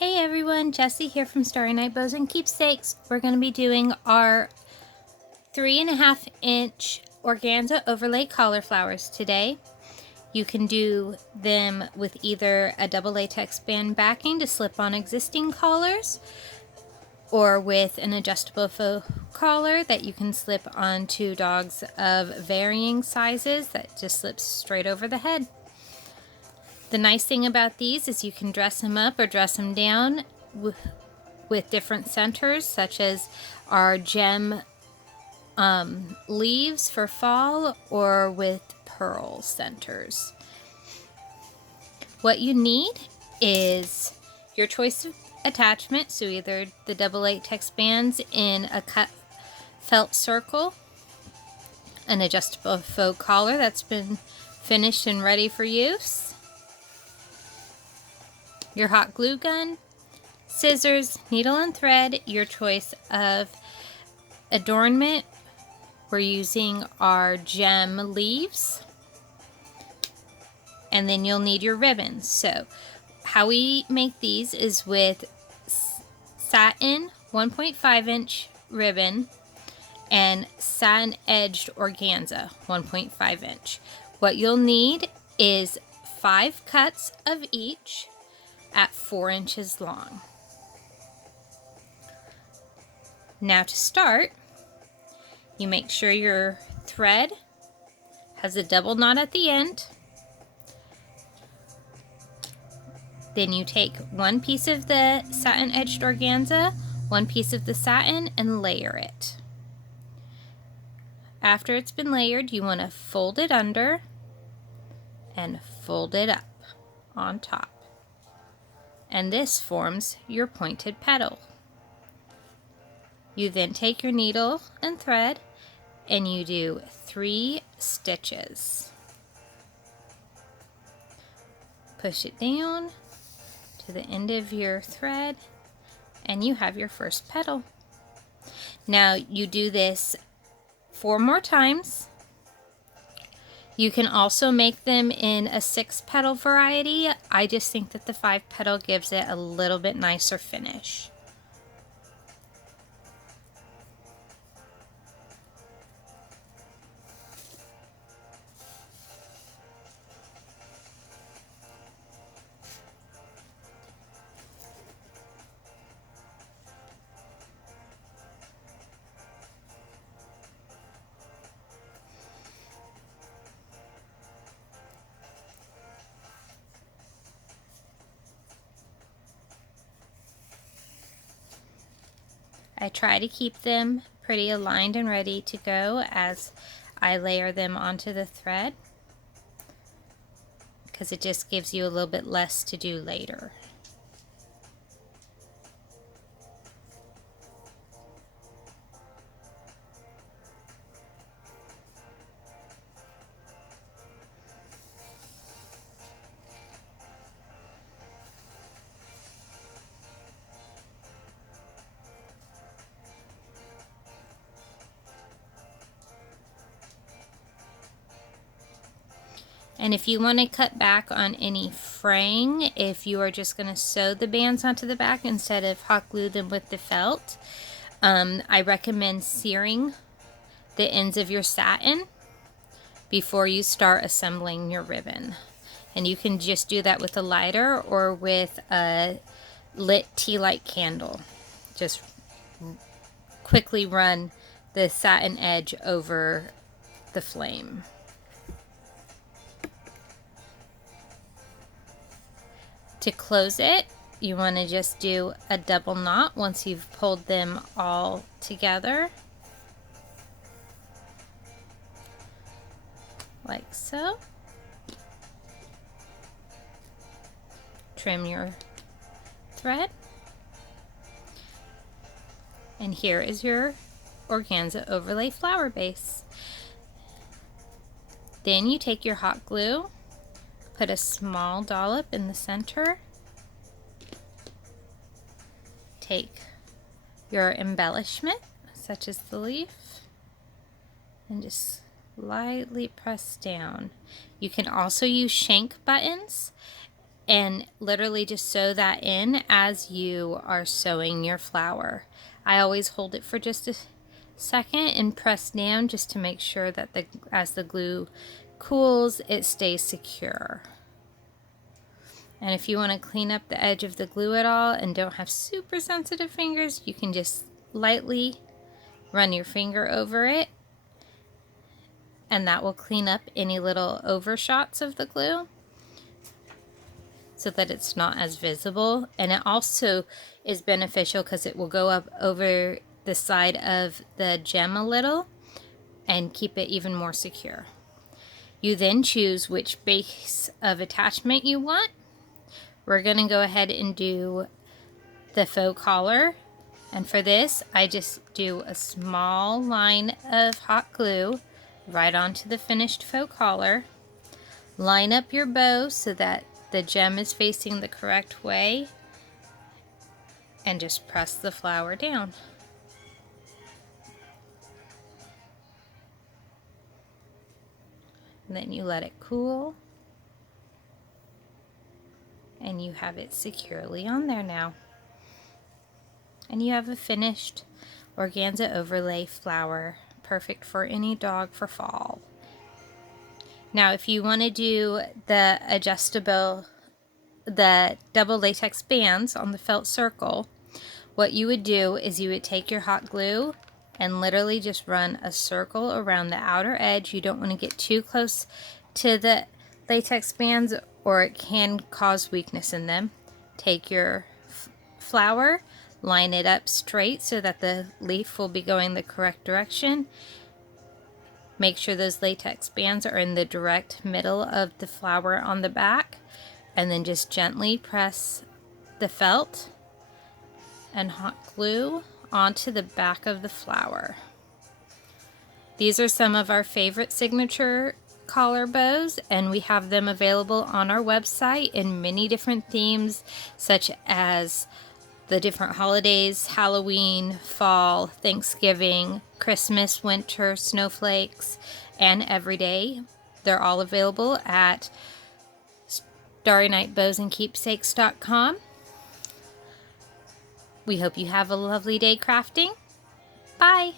Hey everyone, Jessie here from Starry Bows and Keepsakes. We're going to be doing our 3.5 inch organza overlay cauliflowers today. You can do them with either a double latex band backing to slip on existing collars, or with an adjustable faux collar that you can slip onto dogs of varying sizes that just slips straight over the head. The nice thing about these is you can dress them up or dress them down with different centers, such as our gem leaves for fall, or with pearl centers. What you need is your choice of attachment, so either the double latex bands in a cut felt circle, an adjustable faux collar that's been finished and ready for use, your hot glue gun, scissors, needle and thread, your choice of adornment. We're using our gem leaves, and then you'll need your ribbons. So how we make these is with satin 1.5 inch ribbon and satin edged organza 1.5 inch. What you'll need is 5 cuts of each at 4 inches long. Now to start, you make sure your thread has a double knot at the end. Then you take one piece of the satin edged organza, one piece of the satin, and layer it. After it's been layered, you want to fold it under and fold it up on top. And this forms your pointed petal. You then take your needle and thread and you do 3 stitches. Push it down to the end of your thread and you have your first petal. Now you do this 4 more times. You can also make them in a 6 petal variety. I just think that the 5 petal gives it a little bit nicer finish. I try to keep them pretty aligned and ready to go as I layer them onto the thread, because it just gives you a little bit less to do later. And if you want to cut back on any fraying, if you are just going to sew the bands onto the back instead of hot glue them with the felt, I recommend searing the ends of your satin before you start assembling your ribbon. And you can just do that with a lighter or with a lit tea light candle. Just quickly run the satin edge over the flame. To close it, you want to just do a double knot once you've pulled them all together, like so. Trim your thread, and here is your organza overlay flower base. Then you take your hot glue, put a small dollop in the center. Take your embellishment, such as the leaf, and just lightly press down. You can also use shank buttons, and literally just sew that in as you are sewing your flower. I always hold it for just a second and press down just to make sure that as the glue cools, it stays secure. And if you want to clean up the edge of the glue at all and don't have super sensitive fingers, you can just lightly run your finger over it, and that will clean up any little overshots of the glue so that it's not as visible. And it also is beneficial because it will go up over the side of the gem a little and keep it even more secure. You then choose which base of attachment you want. We're going to go ahead and do the faux collar, and for this I just do a small line of hot glue right onto the finished faux collar. Line up your bow so that the gem is facing the correct way, and just press the flower down. And then you let it cool, and you have it securely on there now. And you have a finished organza overlay flower, perfect for any dog for fall. Now if you want to do the adjustable, the double latex bands on the felt circle, what you would do is you would take your hot glue and literally just run a circle around the outer edge. You don't want to get too close to the latex bands or it can cause weakness in them. Take your flower, line it up straight so that the leaf will be going the correct direction. Make sure those latex bands are in the direct middle of the flower on the back, and then just gently press the felt and hot glue onto the back of the flower. These are some of our favorite signature collar bows, and we have them available on our website in many different themes, such as the different holidays: Halloween, fall, Thanksgiving, Christmas, winter, snowflakes, and everyday. They're all available at starrynightbowsandkeepsakes.com. We hope you have a lovely day crafting. Bye!